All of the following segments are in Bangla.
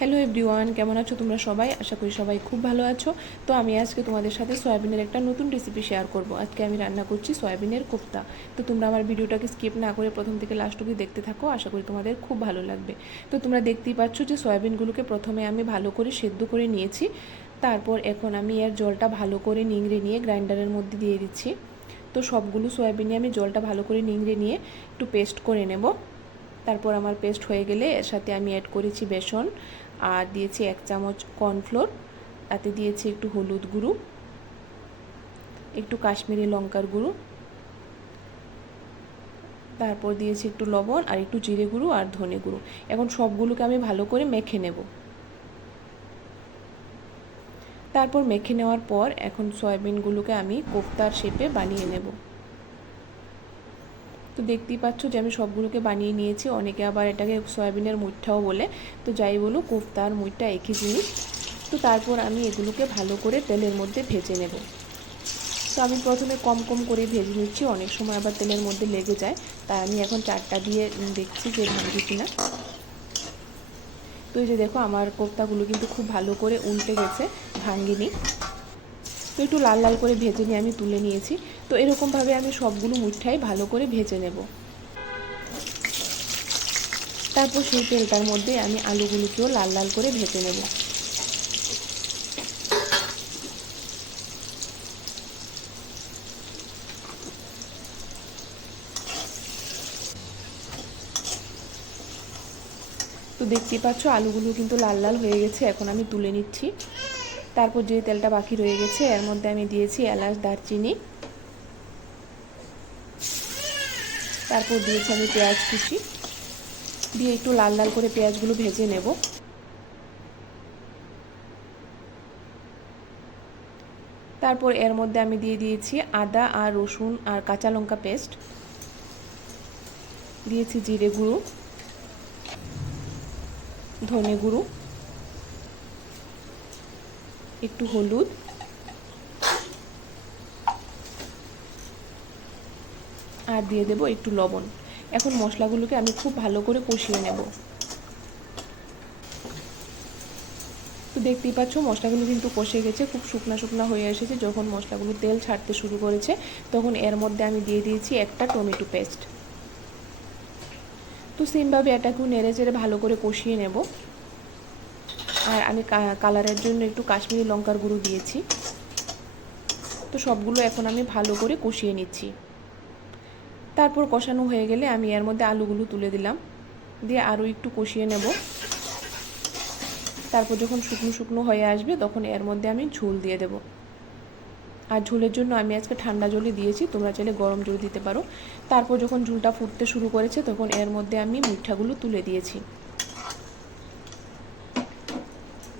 হ্যালো এভরিওয়ান কেমন আছো তোমরা সবাই? আশা করি সবাই খুব ভালো আছো। তো আমি আজকে তোমাদের সাথে সয়াবিনের একটা নতুন রেসিপি শেয়ার করব। আজকে আমি রান্না করছি সয়াবিনের কোফতা। তো তোমরা আমার ভিডিওটাকে স্কিপ না করে প্রথম থেকে লাস্ট অবধি দেখতে থাকো, আশা করি তোমাদের খুব ভালো লাগবে। তো তোমরা দেখতেই পাচ্ছ যে সয়াবিনগুলোকে প্রথমে আমি ভালো করে সেদ্ধ করে নিয়েছি। তারপর এখন আমি এর জলটা ভালো করে নিংড়ে নিয়ে গ্রাইন্ডারের মধ্যে দিয়ে দিচ্ছি। তো সবগুলো সয়াবিনে আমি জলটা ভালো করে নিংড়ে নিয়ে একটু পেস্ট করে নেব। তারপর আমার পেস্ট হয়ে গেলে এর সাথে আমি অ্যাড করেছি বেসন। আর দিয়েছি এক চামচ কর্নফ্লোর, তাতে দিয়েছি একটু হলুদ গুঁড়ো, একটু কাশ্মীরি লঙ্কার গুঁড়ো, তারপর দিয়েছি একটু লবণ আর একটু জিরে গুঁড়ো আর ধনে গুঁড়ো। এখন সবগুলোকে আমি ভালো করে মেখে নেব। তারপর মেখে নেওয়ার পর এখন সয়াবিনগুলোকে আমি কোফতার শেপে বানিয়ে নেব। তো দেখতেই পাচ্ছ যে আমি সবগুলোকে বানিয়ে নিয়েছি। অনেকে আবার এটাকে সয়াবিনের মুঠটাও বলে। তো যাই বলো কোফতা আর মুঠটা একই জিনিস। তো তারপর আমি এগুলোকে ভালো করে তেলের মধ্যে ভেজে নেব। তো আমি প্রথমে কম কম করে ভেজে নিচ্ছি। অনেক সময় আবার তেলের মধ্যে লেগে যায়। তাই আমি এখন চারটা দিয়ে দেখছি যে ভাঙি কিনা। তো এই যে দেখো, আমার কোফতাগুলো কিন্তু খুব ভালো করে উল্টে গেছে, ভাঙ্গিনি। তো একটু লাল লাল করে ভেজে নিয়ে আমি তুলে নিয়েছি। তো এরকমভাবে আমি সবগুলো মুঠাই ভালো করে ভেজে নেব। তারপর সেই তেলটার মধ্যে আমি আলুগুলোকেও লাল লাল করে ভেজে নেব। তো দেখতেই পাচ্ছ, আলুগুলো কিন্তু লাল লাল হয়ে গেছে, এখন আমি তুলে নিচ্ছি। তারপর যে তেলটা বাকি রয়ে গেছে, এর মধ্যে আমি দিয়েছি এলাচ, দারচিনি। তারপর দিয়েছি আমি পেঁয়াজ কুচি। দিয়ে একটু লাল লাল করে পেঁয়াজগুলো ভেজে নেব। তারপর এর মধ্যে আমি দিয়ে দিয়েছি আদা আর রসুন আর কাঁচা লঙ্কা পেস্ট। দিয়েছি জিরে গুঁড়ো, ধনে গুঁড়ো। একটু হলুদ। আর দিয়ে দেব একটু লবণ। এখন মশলাগুলোকে আমি খুব ভালো করে কষিয়ে নেব। তো দেখতেই পাচ্ছ, মশলাগুলো কিন্তু কষে গেছে, খুব শুকনা শুকনা হয়ে এসেছে। যখন মশলাগুলো তেল ছাড়তে শুরু করেছে, তখন এর মধ্যে আমি দিয়ে দিয়েছি একটা টমেটো পেস্ট। তো সেমভাবে এটাকেও নেড়ে চেড়ে ভালো করে কষিয়ে নেব। আর আমি কালারের জন্য একটু কাশ্মীরি লঙ্কার গুঁড়ো দিয়েছি। তো সবগুলো এখন আমি ভালো করে কষিয়ে নিচ্ছি। তারপর কষানো হয়ে গেলে আমি এর মধ্যে আলুগুলো তুলে দিলাম। দিয়ে আরও একটু কষিয়ে নেব। তারপর যখন শুকনো শুকনো হয়ে আসবে তখন এর মধ্যে আমি ঝোল দিয়ে দেব। আর ঝোলের জন্য আমি আজকে ঠান্ডা জলই দিয়েছি, তোমরা চাইলে গরম জল দিতে পারো। তারপর যখন ঝোলটা ফুটতে শুরু করেছে তখন এর মধ্যে আমি মিঠাগুলো তুলে দিয়েছি।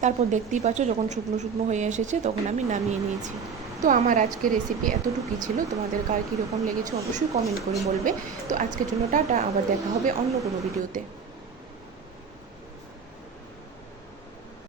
তারপর দেখতেই পাচ্ছ যখন শুকনো শুকনো হয়ে এসেছে, তখন আমি নামিয়ে নিয়েছি। তো আমার আজকে রেসিপি এতটুকুই ছিল। তোমাদের কার কীরকম লেগেছে অবশ্যই কমেন্ট করে বলবে। তো আজকের জন্য টাটা, আবার দেখা হবে অন্য কোনো ভিডিওতে